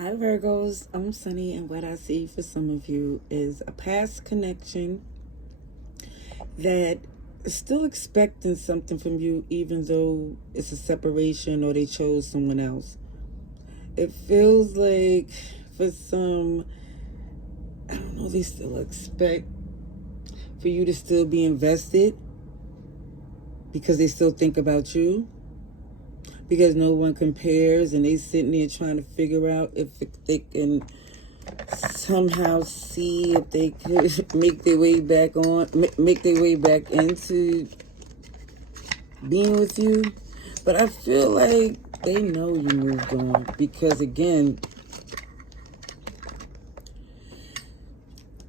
Hi Virgos, I'm Sunny, and what I see for some of you is a past connection that is still expecting something from you, even though it's a separation or they chose someone else. It feels like for some, I don't know, they still expect for you to still be invested because they still think about you. Because no one compares, and they sitting there trying to figure out if they can somehow see if they could make their way back into being with you. But I feel like they know you moved on because, again,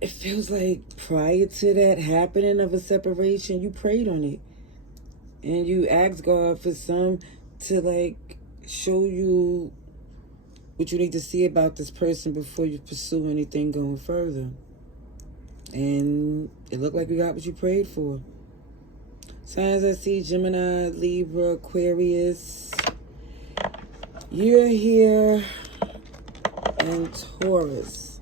it feels like prior to that happening of a separation, you prayed on it and you asked God for some to like show you what you need to see about this person before you pursue anything going further. And it looked like you got what you prayed for. Signs I see: Gemini, Libra, Aquarius. You're here. And Taurus.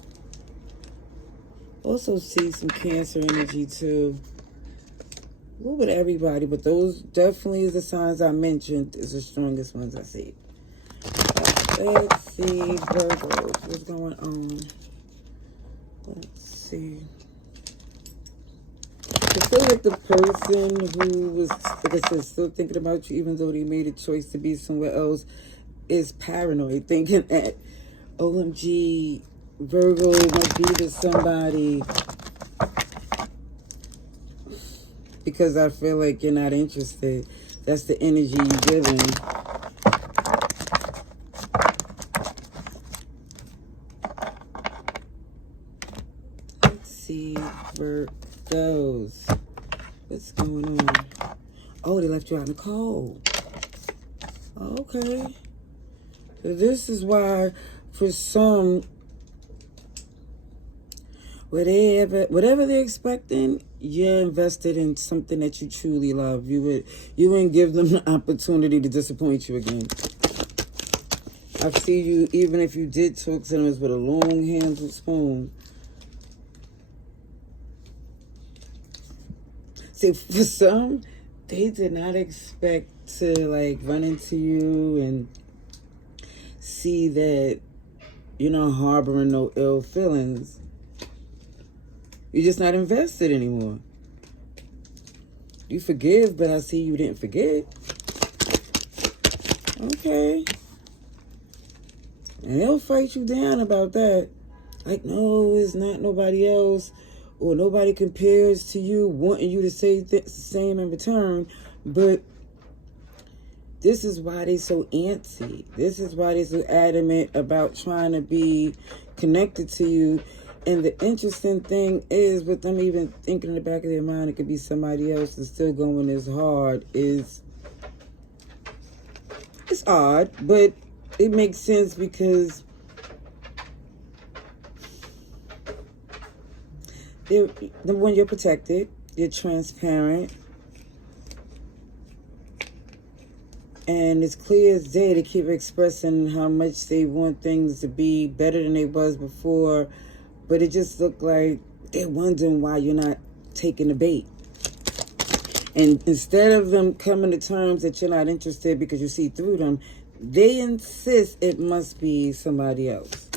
Also see some Cancer energy too. A little bit of everybody, but those definitely is the signs I mentioned is the strongest ones I see. Let's see, Virgos, what's going on? Let's see. I feel like the person who was, like I said, still thinking about you, even though they made a choice to be somewhere else, is paranoid, thinking that, OMG, Virgo might be with somebody, because I feel like you're not interested. That's the energy you're giving. Let's see, Virgos. What's going on? Oh, they left you out in the cold. Okay. So this is why, for some, whatever they're expecting, you're invested in something that you truly love. You wouldn't give them the opportunity to disappoint you again. I see you, even if you did talk to them, it's with a long-handled spoon. See, for some, they did not expect to like run into you and see that you're not harboring no ill feelings. You're just not invested anymore. You forgive, but I see you didn't forget. Okay. And they'll fight you down about that. Like, no, it's not nobody else. Or nobody compares to you, wanting you to say the same in return. But this is why they're so antsy. This is why they're so adamant about trying to be connected to you. And the interesting thing is, with them even thinking in the back of their mind it could be somebody else and still going as hard, is it's odd, but it makes sense because when you're protected, you're transparent, and it's clear as day to keep expressing how much they want things to be better than they was before, but it just looked like they're wondering why you're not taking the bait. And instead of them coming to terms that you're not interested because you see through them, they insist it must be somebody else.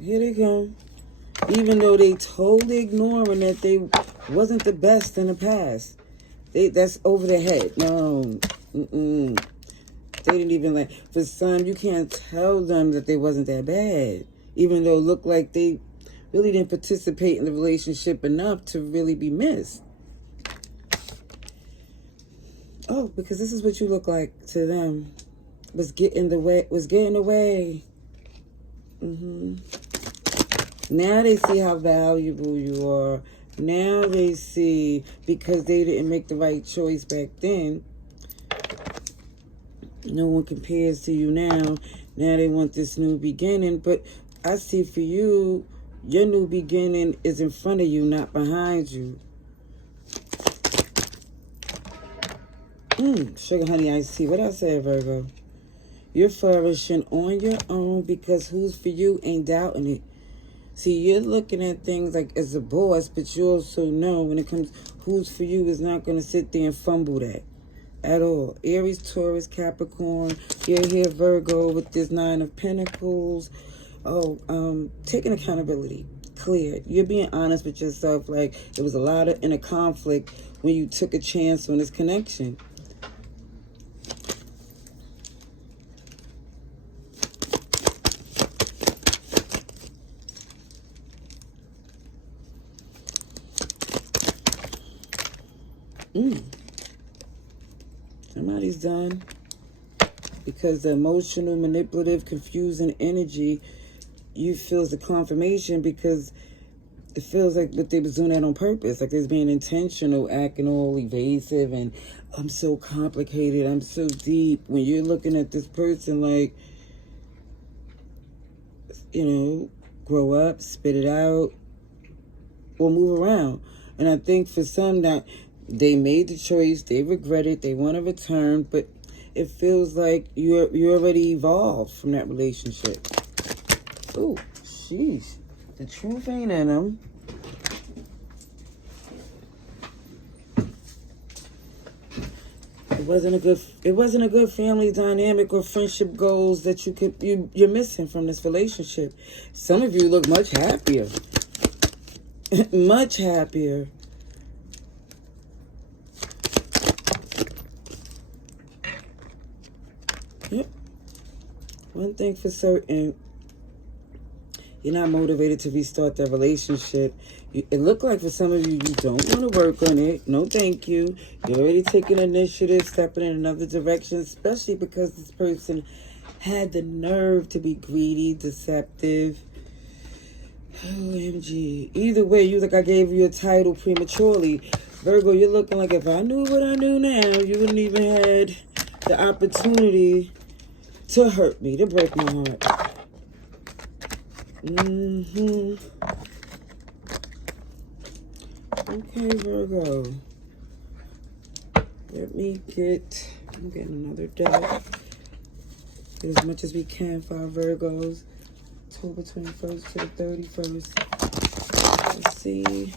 Here they come. Even though they totally ignoring that they wasn't the best in the past. That's over their head. No. They didn't even like. For some, you can't tell them that they wasn't that bad. Even though it looked like they really didn't participate in the relationship enough to really be missed. Oh, because this is what you look like to them. Was getting away. Now they see how valuable you are. Now they see, because they didn't make the right choice back then, no one compares to you now. Now they want this new beginning. But I see for you, your new beginning is in front of you, not behind you. Sugar, honey, iced tea. What I said, Virgo? You're flourishing on your own because who's for you ain't doubting it. See, you're looking at things like as a boss, but you also know when it comes who's for you is not going to sit there and fumble that at all. Aries, Taurus, Capricorn, you're here, Virgo, with this 9 of Pentacles. Taking accountability. Clear. You're being honest with yourself. Like, there was a lot of inner conflict when you took a chance on this connection. Somebody's done because the emotional, manipulative, confusing energy, you feels the confirmation because it feels like that they was doing that on purpose. Like it's being intentional, acting all evasive and I'm so complicated, I'm so deep. When you're looking at this person like, you know, grow up, spit it out, or move around. And I think for some that they made the choice, they regret it, they want to return, but it feels like you already evolved from that relationship. Ooh, sheesh. The truth ain't in them. It wasn't a good family dynamic or friendship goals that you're missing from this relationship. Some of you look much happier. Much happier. Yep. One thing for certain, you're not motivated to restart that relationship. It looked like for some of you, you don't want to work on it. No, thank you. You're already taking initiative, stepping in another direction, especially because this person had the nerve to be greedy, deceptive. OMG. Either way, you like I gave you a title prematurely. Virgo, you're looking like if I knew what I knew now, you wouldn't even had the opportunity to hurt me, to break my heart. Okay, Virgo. I'm getting another deck. Get as much as we can for our Virgos. October 21st to the 31st. Let's see.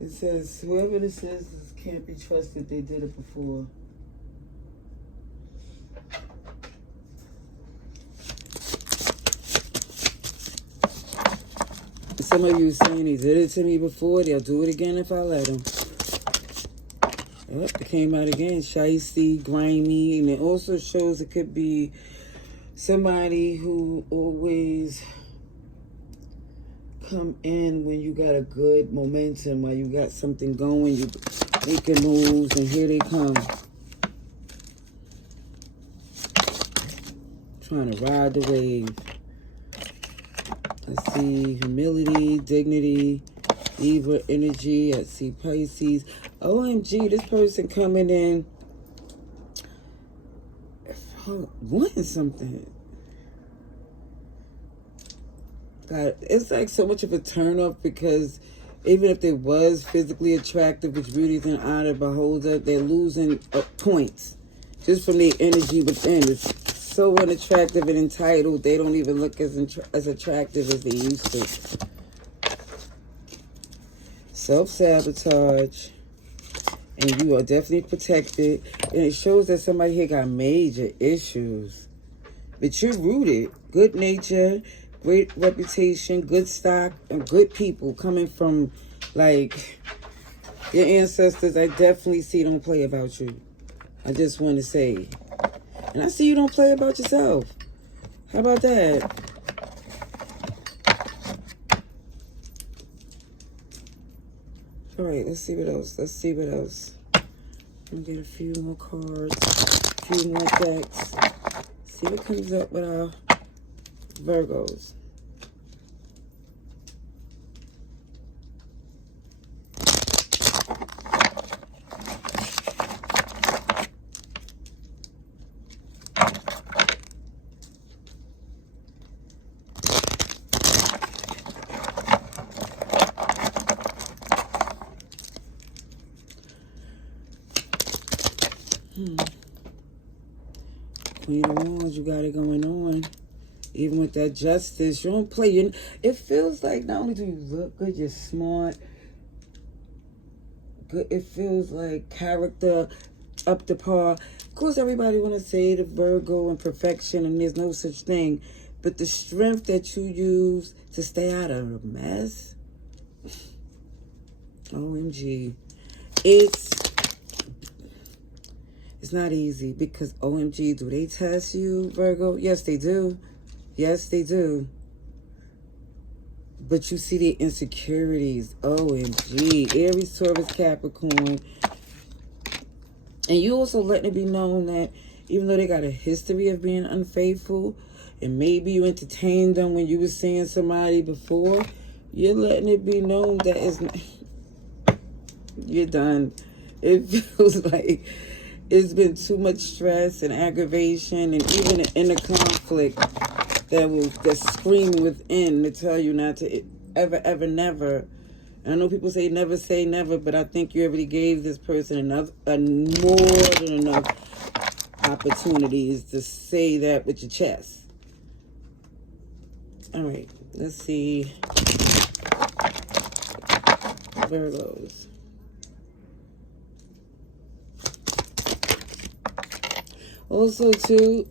It says, whoever this is can't be trusted. They did it before. Some of you saying he did it to me before. They'll do it again if I let them. Yep, it came out again. Shicey, grimy. And it also shows it could be somebody who always come in when you got a good momentum, while you got something going, you making moves, and here they come. Trying to ride the wave. I see humility, dignity, Libra energy. I see Pisces. OMG, this person coming in wanting something. God, it's like so much of a turn off because even if they was physically attractive, which beauty is an honor beholder, they're losing points just from their energy within. It's so unattractive and entitled, they don't even look as attractive as they used to. Self-sabotage. And you are definitely protected. And it shows that somebody here got major issues. But you're rooted. Good nature, great reputation, good stock, and good people coming from, like, your ancestors. I definitely see don't play about you. I just want to say. And I see you don't play about yourself. How about that? All right, let's see what else. I'm going to get a few more cards, a few more decks. See what comes up with our Virgos. Queen of Wands, you got it going on. Even with that justice, you don't play. It feels like not only do you look good, you're smart. Good. It feels like character up to par. Of course, everybody want to say the Virgo and perfection, and there's no such thing. But the strength that you use to stay out of a mess, OMG, it's not easy because OMG, do they test you, Virgo? Yes, they do. Yes, they do. But you see the insecurities. OMG. Aries, Taurus, Capricorn. And you also letting it be known that even though they got a history of being unfaithful, and maybe you entertained them when you were seeing somebody before, you're letting it be known that it's not, you're done. It feels like it's been too much stress and aggravation and even an inner conflict that's screaming within to tell you not to ever, ever, never. And I know people say never, but I think you already gave this person more than enough opportunities to say that with your chest. All right, let's see. Virgos. Also, too,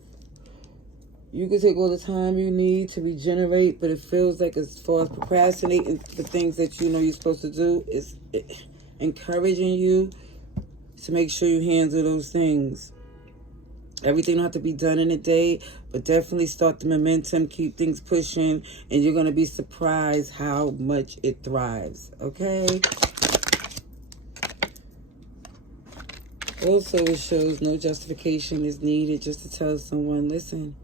you can take all the time you need to regenerate, but it feels like as far as procrastinating the things that you know you're supposed to do, it's encouraging you to make sure you handle those things. Everything don't have to be done in a day, but definitely start the momentum, keep things pushing, and you're going to be surprised how much it thrives, okay? Also, it shows no justification is needed just to tell someone, listen,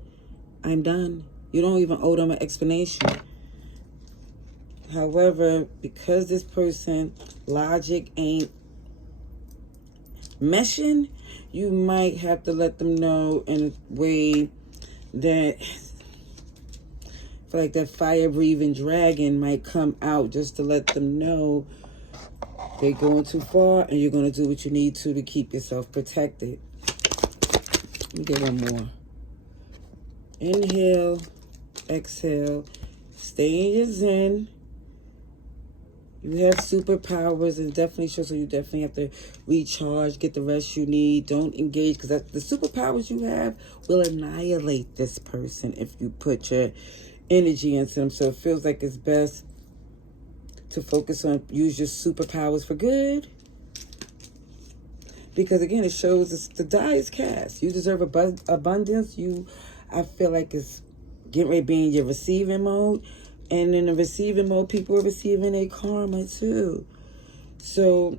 I'm done. You don't even owe them an explanation. However, because this person, logic ain't meshing, you might have to let them know in a way that I feel like that fire-breathing dragon might come out just to let them know they're going too far and you're going to do what you need to keep yourself protected. Let me get one more. Inhale, exhale, stay in your zen. You have superpowers and definitely shows, so you definitely have to recharge, get the rest you need. Don't engage, because the superpowers you have will annihilate this person if you put your energy into them. So it feels like it's best to focus on, use your superpowers for good. Because again, it shows the die is cast. You deserve abundance. I feel like it's getting ready to be in your receiving mode. And in the receiving mode, people are receiving a karma too. So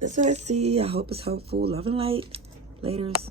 that's what I see. I hope it's helpful. Love and light. Laters.